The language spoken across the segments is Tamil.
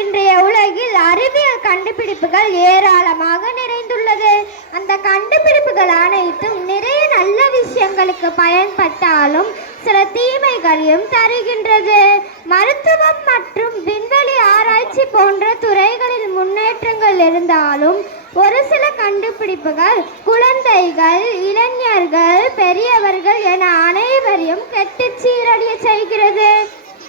இன்றைய உலகில் அறிவியல் கண்டுபிடிப்புகள் ஏராளமாக நிறைந்துள்ளது. அந்த கண்டுபிடிப்புகள் அனைத்தும் நிறைய நல்ல விஷயங்களுக்கு பயன்பட்டாலும் சில தீமைகளையும் தருகின்றது. மருத்துவம் மற்றும் விண்வெளி ஆராய்ச்சி போன்ற துறைகளில் முன்னேற்றங்கள் இருந்தாலும் ஒரு சில கண்டுபிடிப்புகள் குழந்தைகள், இளைஞர்கள், பெரியவர்கள் என அனைவரையும் கெட்டு சீரழிய செய்கிறது.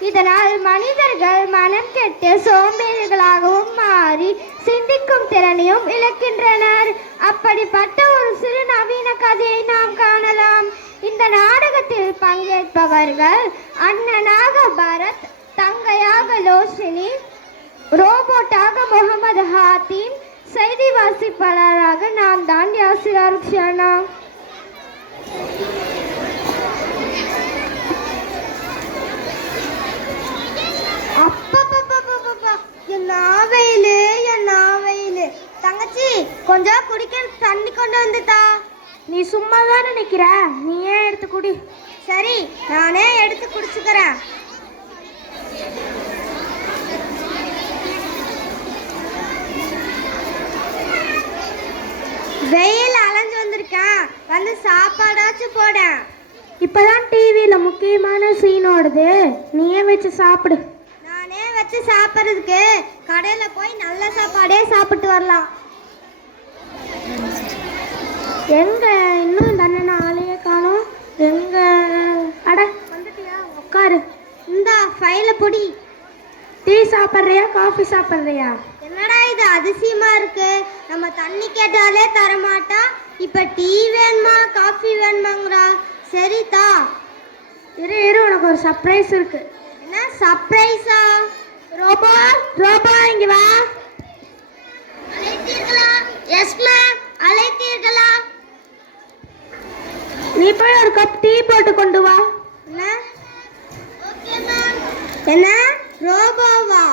இதனால் மனிதர்கள் மனம் கெட்டு சோம்பேறிகளாகவும் மாறி சிந்திக்கும் திறனையும் இழக்கின்றனர். அப்படிப்பட்ட ஒரு சிறு நவீன கதையை நாம் காணலாம். இந்த நாடகத்தில் பங்கேற்பவர்கள் அண்ணனாக பரத், தங்கையாக லோஷினி, ரோபோட்டாக முகமது ஹாத்திம், செய்தி வாசிப்பாளராக நான் தான் யாசிர் அருக்ஷானா. தங்கச்சி, கொஞ்சம் குடிக்க தண்ணி கொண்டு வந்துட்டா. நீ சும்மா தானே நிற்கிற, நீயே எடுத்து குடி. சரி, நானே எடுத்து குடிச்சுக்கிறேன். வெயில் அலைஞ்சு வந்திருக்கேன், வந்து சாப்பாடாச்சும் போட. இப்பதான் டிவியில் முக்கியமான சீன் ஓடுது, நீயே வச்சு சாப்பிடு. நானே வச்சு சாப்பிட்றதுக்கு கடையில் போய் நல்ல சாப்பாடே சாப்பிட்டு வரலாம். எங்க இன்னும் இந்த அண்ணன் ஆளையே காணோம். எங்க அட வந்துட்டியா, உட்காரு. இந்த ஃபைல பொடி. டீ சாப்பிட்றியா, காஃபி சாப்பிட்றியா? என்னடா இது அதிசயமா இருக்கு, நம்ம தண்ணி கேட்டாலே தரமாட்டா, இப்ப டீ வேணுமா காஃபி வேணுமாங்கிறா. சரிதா, இரு உனக்கு ஒரு சர்ப்ரைஸ் இருக்கு. என்ன சர்ப்ரைஸா? ரோபோ ரோபோ இங்க வா. அழைத்தீர்களா? எஸ் மேம், அழைத்தீர்களா? நீ போய் ஒரு கப் டீ போட்டு கொண்டு வா. என்ன? Okay ma'am. என்ன ரோபோவா?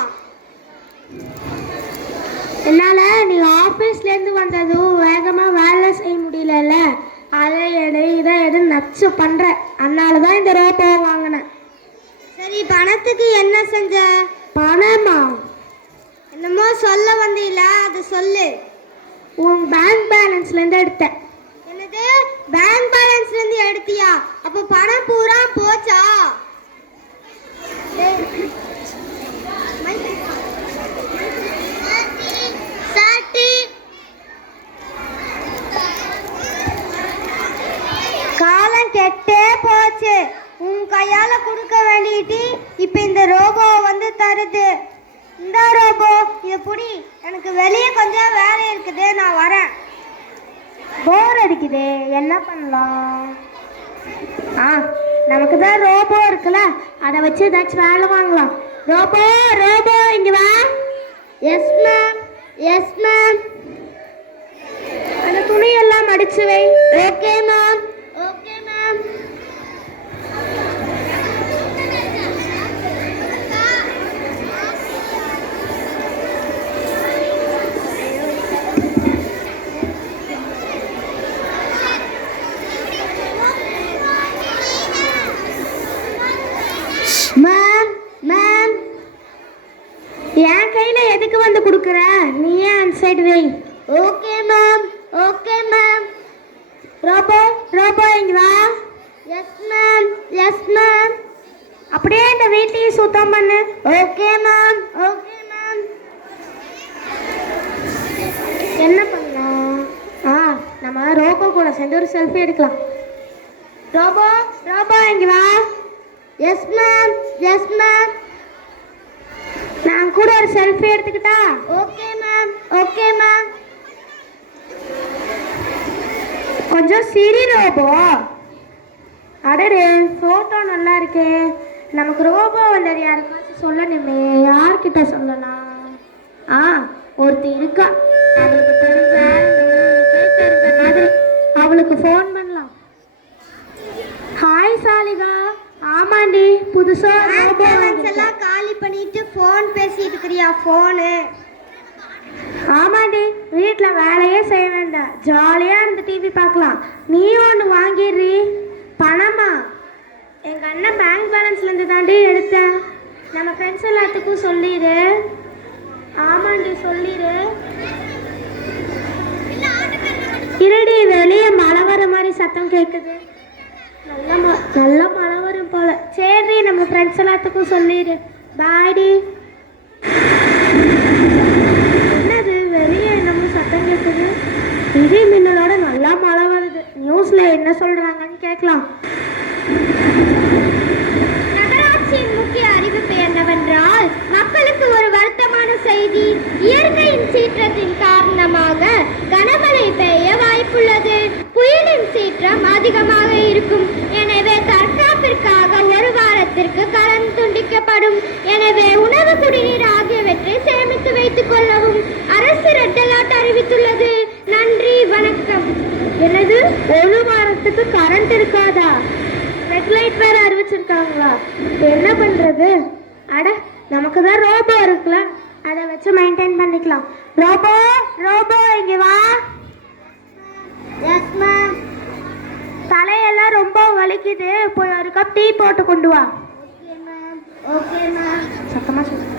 என்னால் நீ ஆஃபீஸ்லேருந்து வந்ததும் வேகமாக வேலை செய்ய முடியலல்ல, அதை இதை எடு நச்சு பண்ணுற, அதனால தான் இந்த ரோபோவை வாங்கினேன். சரி, பணத்துக்கு என்ன செஞ்ச? பணமா? என்னமோ சொல்ல வந்தீல, அது சொல்லு. உன் பேங்க் பேலன்ஸ்லேருந்து எடுத்தேன். என்னது, பேங்க் பேலன்ஸ்லேருந்து எடுத்தியா? அப்போ பணம் பூரா போச்சா? காலம் கெட்டே போச்சு. உன் கையால கொடுக்க வேண்டிட்டு இப்ப இந்த ரோபோ வந்து தருது. இந்த ரோபோ இத புடி, எனக்கு வெளியே கொஞ்சம் வேலை இருக்குது, நான் வரேன். போர் அடிக்குது, என்ன பண்ணலாம்? நமக்கு தான் ரோபோ இருக்குல்ல, அதை வச்சு ஏதாச்சும் வேலை வாங்கலாம். ரோபோ ரோபோ இங்க வா. Yes ma'am, yes ma'am. அந்த துணியெல்லாம் மடிச்சு வை. Okay ma'am, okay ma'am. Ma'am ma'am, என் கையில எதுக்கு வந்து கொடுக்குற? நீயே அந்த சைடு வை. Okay ma'am, okay ma'am. Robo robo இங்க வா. Yes ma'am, yes ma'am. அப்படியே இந்த வீட்டையும் சுத்தம் பண்ணு. Okay ma'am, okay ma'am. என்ன பண்ணலாம்? நம்ம ரோபோ கூட சேர்ந்து ஒரு செல்ஃபி எடுக்கலாம். ரோபோ ரோபோ இங்க வா. Yes ma'am, yes ma'am. நான் கூட ஒரு செல்ஃபி எடுத்துக்கிட்டா? Okay ma'am, okay ma'am. கொஞ்சம் சிரி ரோபோ. அடடே, ஃபோட்டோ நல்லா இருக்கே. நமக்கு ரோபோ வந்தது யாருக்காச்சும் சொல்லணுமே, யார்கிட்ட சொல்லலாம்? ஒருத்தி இருக்கா, அவளுக்கு தெரிஞ்ச மாதிரி அவளுக்கு ஃபோன் பண்ணலாம். ஹாய் சாலிகா. ஆமாண்டி, புதுசா ரோபோ எல்லாம் காலி பண்ணிட்டு ஃபோன் பேசிட்டு இருக்கிறியா? ஃபோனு? ஆமாண்டி, வீட்டில் வேலையே செய்ய வேண்டாம், ஜாலியாக இருந்து டிவி பார்க்கலாம். நீ ஒன்று வாங்கிடுறி. பணமா? எங்கள் அண்ணன் பேங்க் பேலன்ஸ்லேருந்து தாண்டி எடுத்தேன். நம்ம ஃப்ரெண்ட்ஸ் எல்லாத்துக்கும் சொல்லிடு. ஆமாண்டி சொல்லிடு. இருடி, வெளியே மழை வர மாதிரி சத்தம் கேட்குது. நல்ல மழை வரும் போல. சரி, நம்ம ஃப்ரெண்ட்ஸ் எல்லாத்துக்கும் சொல்லிடு. பாய்டி. என்னது வெளியே என்னமோ சத்தம் கேட்குது? இடி மின்னலோட நல்லா மழை வருது. நியூஸ்ல என்ன சொல்றாங்கன்னு கேட்கலாம். நகராட்சியின் முக்கிய அறிவிப்பு என்னவென்றால், மக்களுக்கு ஒரு வருத்தமான செய்தி. இயற்கையின் சீற்றத்தின் காரணமாக கனமழை பெய்ய வாய்ப்புள்ளது. புயலின் சீற்றம் அதிகமாக இருக்கும். எனவே தற்காப்பிற்காக ஒரு வாரத்திற்கு கரண்ட் துண்டிக்கப்படும். எனவே உணவு, குடிநீர் ஆகியவற்றை சேமித்து வைத்துக் கொள்ளவும் அரசு ரெட் அலர்ட் அறிவித்துள்ளது. நன்றி, வணக்கம். என்னது, ஒரு வாரத்துக்கு கரண்ட் இருக்காதா? ரெட் லைட் வேற அறிவிச்சிருக்காங்களா? இப்போ என்ன பண்றது? அட, நமக்கு தான் ரோபோ இருக்குல்ல, அதை வச்சு மெயின்டைன் பண்ணிக்கலாம். ரோபோ, ரோபோ இங்க வா. Yes ma'am. தலையெல்லாம் ரொம்ப வலிக்குது, போய் ஒரு கப் டீ போட்டு கொண்டு வா. Okay ma'am. Okay ma'am. சத்தமா சொல்லு.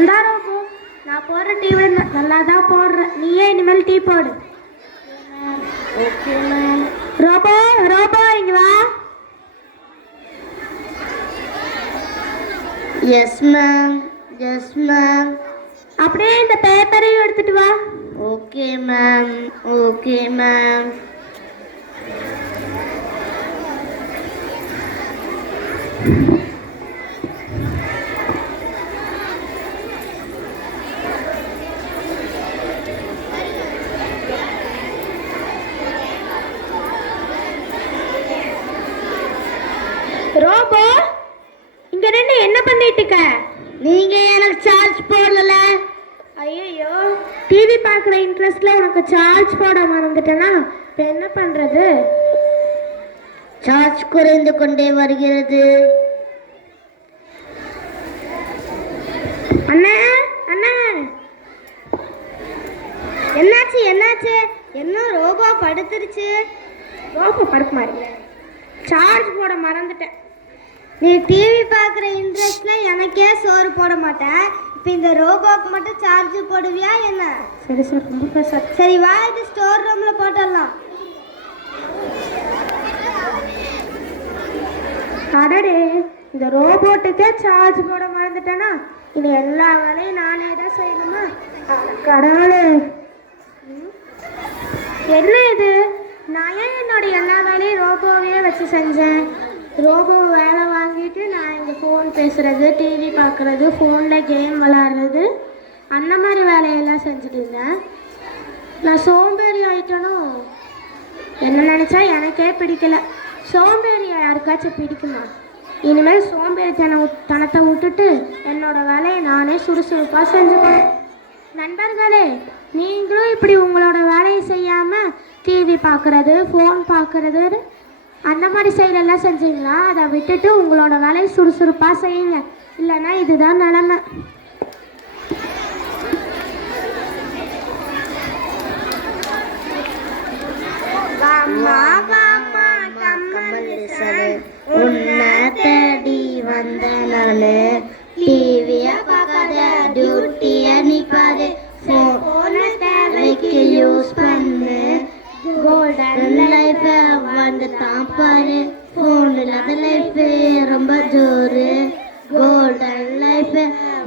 இந்தா ரோபோ, நான் போடுற டீ விட நல்லா தான் போடுறேன். நீயே இனிமேல் டீ போடு. Okay ma'am. ரோபோ, ரோபோ இங்க வா. Yes ma'am. Yes ma'am. அப்படியே இந்த பேப்பரையும் எடுத்துட்டு வா. Okay ma'am. Okay ma'am. Robo, இங்க நின்று என்ன பண்ணிட்டு இருக்க? நீங்க எனக்கு சார்ஜ் போடல. ஐயோ, டிவி பார்க்குற இன்ட்ரெஸ்ட்ல உனக்கு சார்ஜ் போட மறந்துட்டேனா? இப்போ என்ன பண்றது? சார்ஜ் குறைந்து கொண்டே வருகிறது. அண்ணா, அண்ணா, என்னாச்சு? என்னாச்சு? என்ன ரோபோ படுத்துருச்சு? ரோபோ படுக்க மாதிரி சார்ஜ் போட மறந்துட்டேன். நீ டிவி பார்க்குற இன்ட்ரெஸ்ட்ல எனக்கே சோறு போட மாட்டேன். இப்போ இந்த ரோபோக்கு மட்டும் சார்ஜ் போடுவியா என்ன? சரி சார், ரொம்ப பேச. சரி வா, இது ஸ்டோர் ரூம்ல போட்டுடலாம். அடடே, இந்த ரோபோட்டுக்கே சார்ஜ் போட மறந்துட்டேனா? இது எல்லா வேலையும் நானே தான் செய்யணுமா? கடவுளே, என்ன இது? நான் ஏன் என்னோட எல்லா வேலையும் ரோபோவே வச்சு செஞ்சேன்? ரோபோ வேலை வாங்கிட்டு நான் இங்கே ஃபோன் பேசுகிறது, டிவி பார்க்குறது, ஃபோனில் கேம் விளாட்றது, அந்த மாதிரி வேலையெல்லாம் செஞ்சுட்டு இருந்தேன். நான் சோம்பேறி ஆயிட்டேனோ? என்ன நினச்சா எனக்கே பிடிக்கல. சோம்பேறியை யாருக்காச்சும் பிடிக்குமா? இனிமேல் சோம்பேறித்தனத்தை விட்டுட்டு என்னோட வேலையை நானே சுறுசுறுப்பாக செஞ்சுக்கணும். நண்பர்களே, நீங்களும் இப்படி உங்களோட வேலையை செய்யாமல் டிவி பார்க்குறது, ஃபோன் பார்க்குறது, அந்த மாதிரி சைடெல்லாம் செஞ்சீங்களா? அதை விட்டுட்டு உங்களோட வேலையை சுறுசுறுப்பாக செய்யுங்க. இல்லைன்னா இதுதான் நிலமை. உன்னை தேடி வந்த நானு, டிவிய பார்க்காத, டியூட்டிய நிப்பாது, போனை தேவைக்கு யூஸ் பண்ணு. கோல்டன் லைஃப் வந்து தான் பாரு, போன் இல்லாத லைஃப் ரொம்ப ஜோரு. கோல்டன் லைஃப்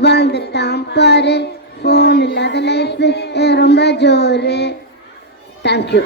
வந்து தான் பாரு, போன் இல்லாத லைஃப் ரொம்ப ஜோரு. தேங்க்யூ.